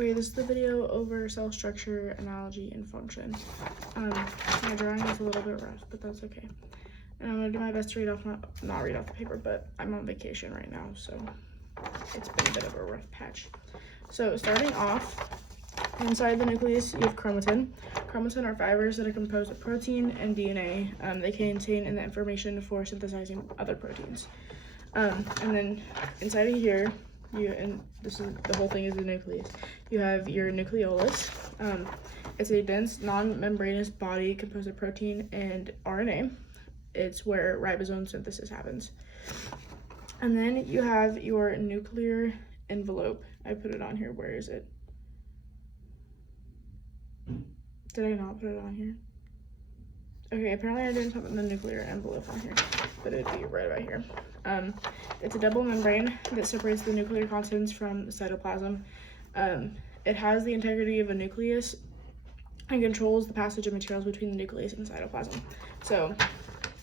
Okay, this is the video over cell structure, analogy, and function. My drawing is a little bit rough, but that's okay. And I'm gonna do my best to read off, not read off the paper, but I'm on vacation right now, so it's been a bit of a rough patch. So starting off, inside the nucleus, you have chromatin. Chromatin are fibers that are composed of protein and DNA. They contain the information for synthesizing other proteins. And then inside of here, the whole thing is the nucleus. You have your nucleolus. It's a dense, non-membranous body composed of protein and RNA. It's where ribosome synthesis happens. And then you have your nuclear envelope. I put it on here. Where is it? Did I not put it on here? Okay, apparently I didn't put the nuclear envelope on here, but it'd be right about here. It's a double membrane that separates the nuclear contents from the cytoplasm. It has the integrity of a nucleus and controls the passage of materials between the nucleus and cytoplasm. So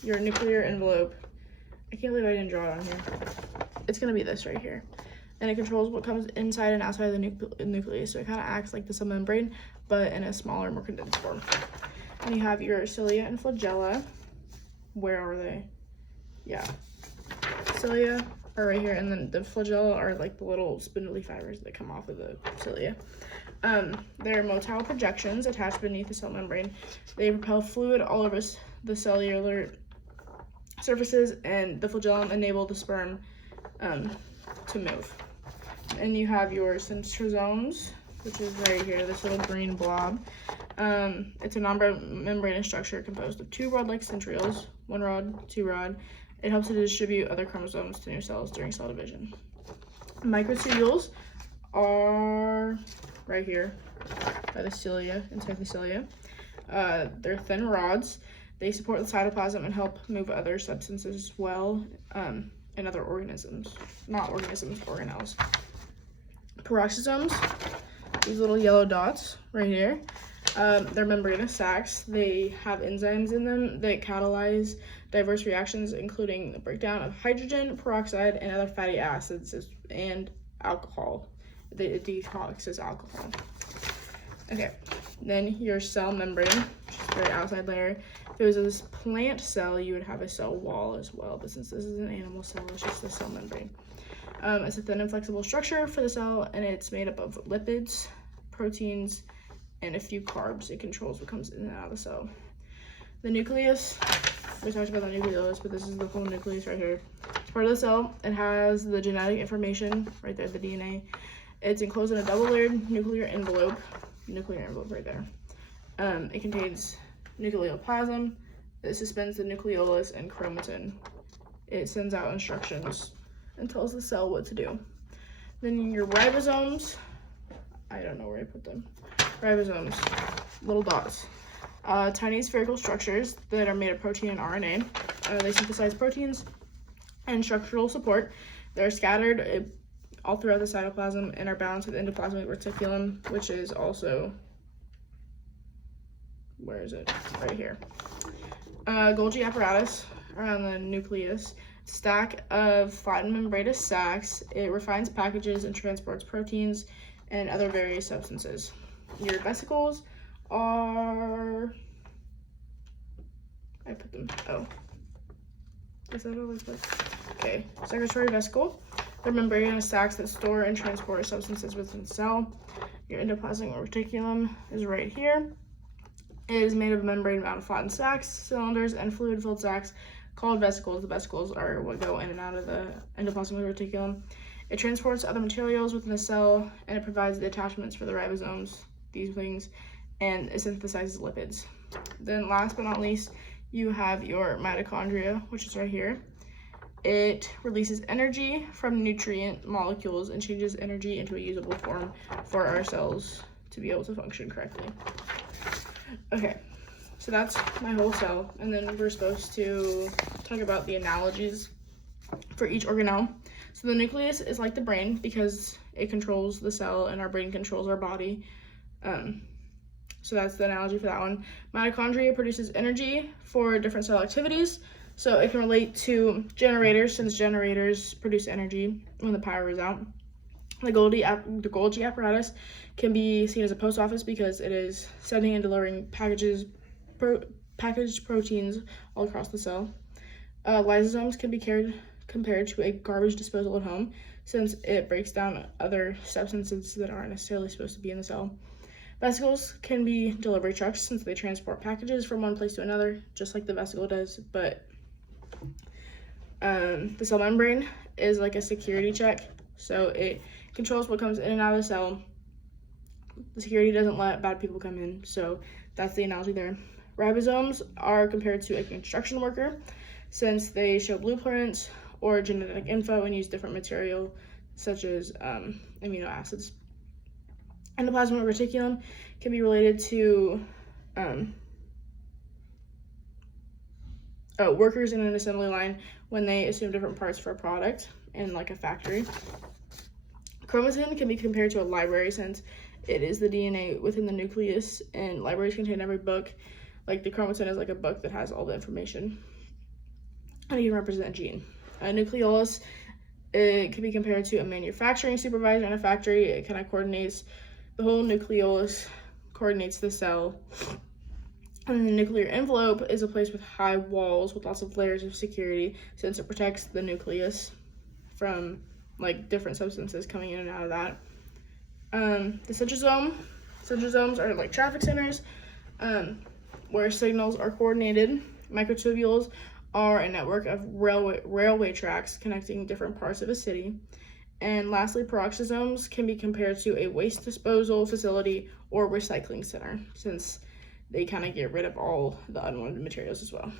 your nuclear envelope, I can't believe I didn't draw it on here. It's gonna be this right here. And it controls what comes inside and outside of the nucleus. So it kind of acts like the cell membrane, but in a smaller, more condensed form. And you have your cilia and flagella. Where are they? Yeah. Cilia are right here, and then the flagella are like the little spindly fibers that come off of the cilia. They're motile projections attached beneath the cell membrane. They propel fluid all over the cellular surfaces, and the flagellum enable the sperm to move. And you have your centrosomes, which is right here, this little green blob. It's a non-membranous structure composed of two rod-like centrioles, one rod, two rod. It helps to distribute other chromosomes to new cells during cell division. Microtubules are right here by the cilia, inside the cilia. They're thin rods. They support the cytoplasm and help move other substances as well, and other organisms, not organisms, organelles. Peroxisomes, these little yellow dots right here. They're membranous sacs. They have enzymes in them that catalyze diverse reactions, including the breakdown of hydrogen peroxide and other fatty acids and alcohol. It detoxes alcohol. Okay, then your cell membrane, which is the very outside layer. If it was this plant cell, you would have a cell wall as well, but since this is an animal cell, it's just the cell membrane. It's a thin and flexible structure for the cell, and it's made up of lipids, proteins, and a few carbs. It controls what comes in and out of the cell. The nucleus, we talked about the nucleolus, but this is the whole nucleus right here. It's part of the cell. It has the genetic information right there, the DNA. It's enclosed in a double-layered nuclear envelope right there. It contains nucleoplasm that suspends the nucleolus and chromatin. It sends out instructions and tells the cell what to do. Then your ribosomes, I don't know where I put them. Ribosomes, little dots. Tiny spherical structures that are made of protein and RNA. They synthesize proteins and structural support. They're scattered all throughout the cytoplasm and are bound to the endoplasmic reticulum, which is also, where is it? Right here. Golgi apparatus around the nucleus. Stack of flattened membranous sacs. It refines packages and transports proteins and other various substances. Your vesicles are, I put them, oh, is that all I put? Okay, secretory vesicle. They're membranous sacs that store and transport substances within the cell. Your endoplasmic reticulum is right here. It is made of a membrane bound flattened sacs, cylinders, and fluid-filled sacs called vesicles. The vesicles are what go in and out of the endoplasmic reticulum. It transports other materials within the cell, and it provides the attachments for the ribosomes, these things, and it synthesizes lipids. Then last but not least, you have your mitochondria, which is right here. It releases energy from nutrient molecules and changes energy into a usable form for our cells to be able to function correctly. Okay, so that's my whole cell, and then we're supposed to talk about the analogies for each organelle. So the nucleus is like the brain because it controls the cell, and our brain controls our body. So that's the analogy for that one. Mitochondria produces energy for different cell activities. So it can relate to generators, since generators produce energy when the power is out. The Golgi apparatus can be seen as a post office because it is sending and delivering packaged proteins all across the cell. Lysosomes can be compared to a garbage disposal at home since it breaks down other substances that aren't necessarily supposed to be in the cell. Vesicles can be delivery trucks since they transport packages from one place to another, just like the vesicle does, but the cell membrane is like a security check, so it controls what comes in and out of the cell. The security doesn't let bad people come in, so that's the analogy there. Ribosomes are compared to a construction worker since they show blueprints or genetic info and use different material such as amino acids. Endoplasmic reticulum can be related to workers in an assembly line when they assume different parts for a product in like a factory. Chromatin can be compared to a library since it is the DNA within the nucleus, and libraries contain every book. Like the chromatin is like a book that has all the information. And you can represent a gene. A nucleolus, it can be compared to a manufacturing supervisor in a factory. It kind of coordinates the whole nucleolus, coordinates the cell. And the nuclear envelope is a place with high walls with lots of layers of security since it protects the nucleus from like different substances coming in and out of that. The centrosomes are like traffic centers where signals are coordinated. Microtubules are a network of railway tracks connecting different parts of a city. And lastly, peroxisomes can be compared to a waste disposal facility or recycling center since they kind of get rid of all the unwanted materials as well.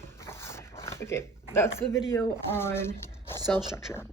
Okay, that's the video on cell structure.